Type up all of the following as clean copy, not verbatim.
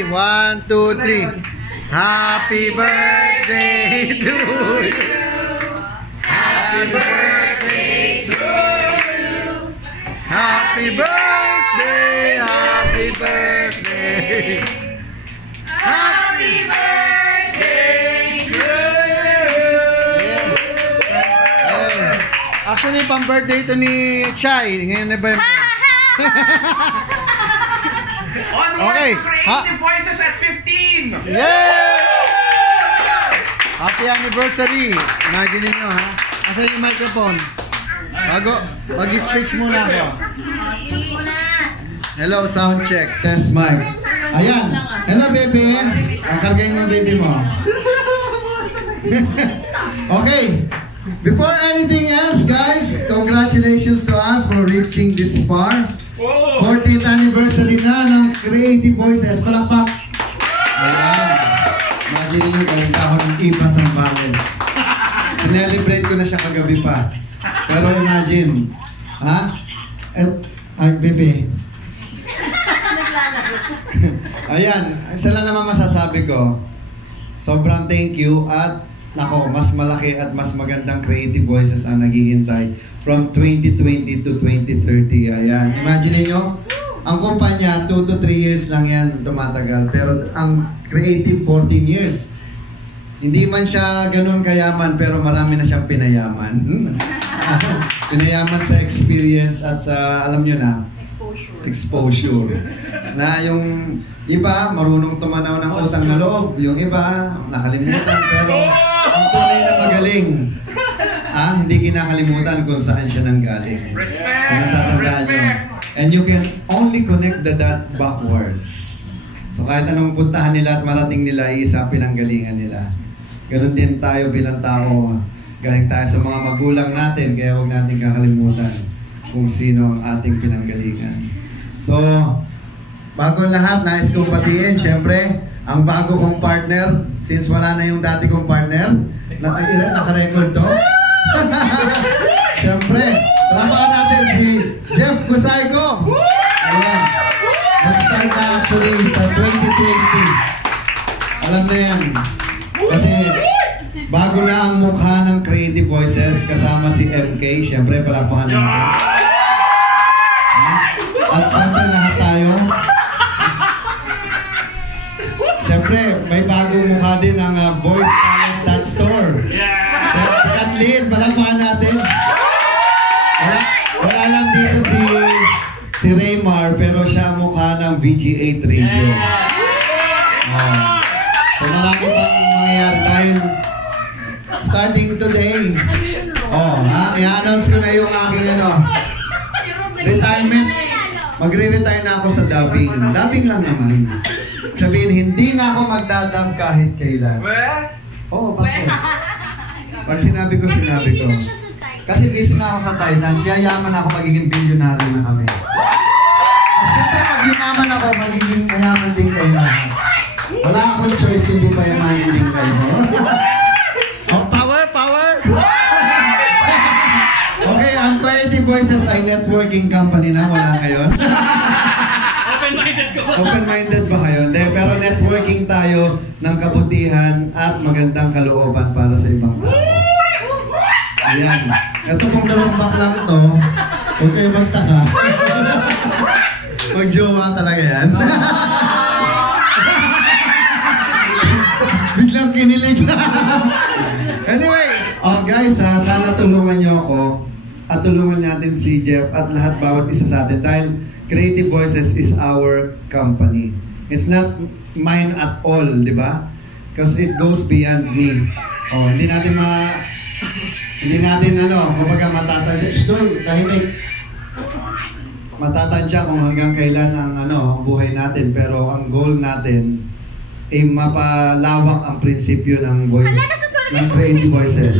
1, 2, 3. Happy birthday to you. Happy birthday to you. Happy birthday, happy birthday. Happy birthday to you. Actually, pang-birthday ito ni Chai. Ngayon November. Okay. Creative Voices at 15! Yeah! Happy anniversary! Imagine nyo, ha? Asa yung microphone? Bago, mag-speech muna ako. Hello, sound check. Test mic. Ayan. Hello, baby. Kargayin mo, baby mo. Okay. Before anything else, guys, congratulations to us for reaching this far. 14th anniversary na ng Creative Voices. Palakpak! Ayan. Imagine nyo, galing ako ng Ipa Sambales. Sinelebrate ko na siya kagabi pa. Pero imagine, ha? Ay, bebe. Ayan, isa lang naman masasabi ko. Sobrang thank you at nako, mas malaki at mas magandang Creative Voices ang naghihintay from 2020 to 2030. Ayan. Imagine nyo, ang kumpanya, 2 to 3 years lang yan tumatagal. Pero ang Creative, 14 years. Hindi man siya ganun kayaman, pero marami na siyang pinayaman. Pinayaman sa experience at sa, alam nyo na, exposure. Na yung iba, marunong tumanaw ng utang na loob. Yung iba, nakalimutan, pero ang tunay na magaling, hindi kinakalimutan kung saan siya nanggaling. Respect! Respect! And you can only connect the dot backwards. So kahit anong puntahan nila at marating nila, isa pinanggalingan nila. Ganon din tayo bilang tao. Galing tayo sa mga magulang natin, kaya huwag natin kakalimutan kung sino ang ating pinanggalingan. So, bago lahat, nais kong patiin, syempre, ang bago kong partner, since wala na yung dati kong partner, naka-record to. Syempre, palapakan natin si Jeff Gusayko. Ayan. Nag-start na actually sa 2020. Alam na yan. Kasi, bago na ang mukha ng Creative Voices, kasama si MK. Syempre, palapakan natin. At syempre, lahat tayo. Siyempre, may bagong mukha din ang Voice Talent Store. Si Kathleen, palakpakan natin. Wala lang dito si Raymar, pero siya mukha ng VG8 Radio. So marami pang mangyayari dahil starting today, i-announce ko na yung aking retirement. Magre-retire na ako sa dubbing. Dubbing lang naman. Sabihin, hindi na ako magdadab kahit kailan. Oo, bakit? Pag sinabi ko. Kasi busy na ako sa Thailand, yayaman ako, magiging billionaire na kami. At siyempre, pag yumaman ako, magiging mayaman din kayo na. Wala akong choice, hindi pa yamanin din kayo. Oh, power! Okay, ang Creative Voices ay networking company na, wala ngayon. Open-minded ba kayo? Hindi, pero networking tayo ng kabutihan at magandang kalooban para sa ibang tao. Ayan. Ito pong dalawang lang to. Huwag kayo magtaka. Mag-jowa talaga yan. Biglang kinilig. Anyway, guys, sana tulungan nyo ako at tulungan natin si Jeff at lahat bawat isa sa atin dahil Creative Voices is our company. It's not mine at all, di ba? Because it goes beyond me. Hindi natin kumbaga tahimik. Matatansya kung hanggang kailan ang buhay natin, pero ang goal natin ay mapalawak ang prinsipyo ng Creative Voices.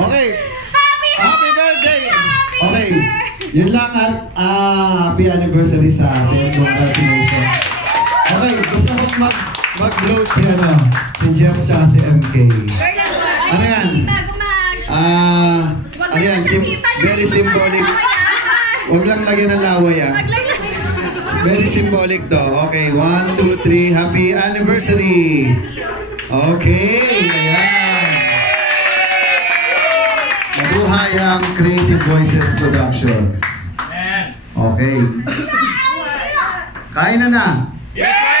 Okay. Happy birthday! Okay. Yun lang at happy anniversary sa atin. Congratulations. Okay, gusto ko mag-blow si Jeff at si MK. Ano yan? Very symbolic. Huwag lang lagyan ng laway Very symbolic to. Okay, 1, 2, 3. Happy anniversary! Okay, ayan. Mabuhay ang Creative Voices Productions. Okay. Kain na na. Yes!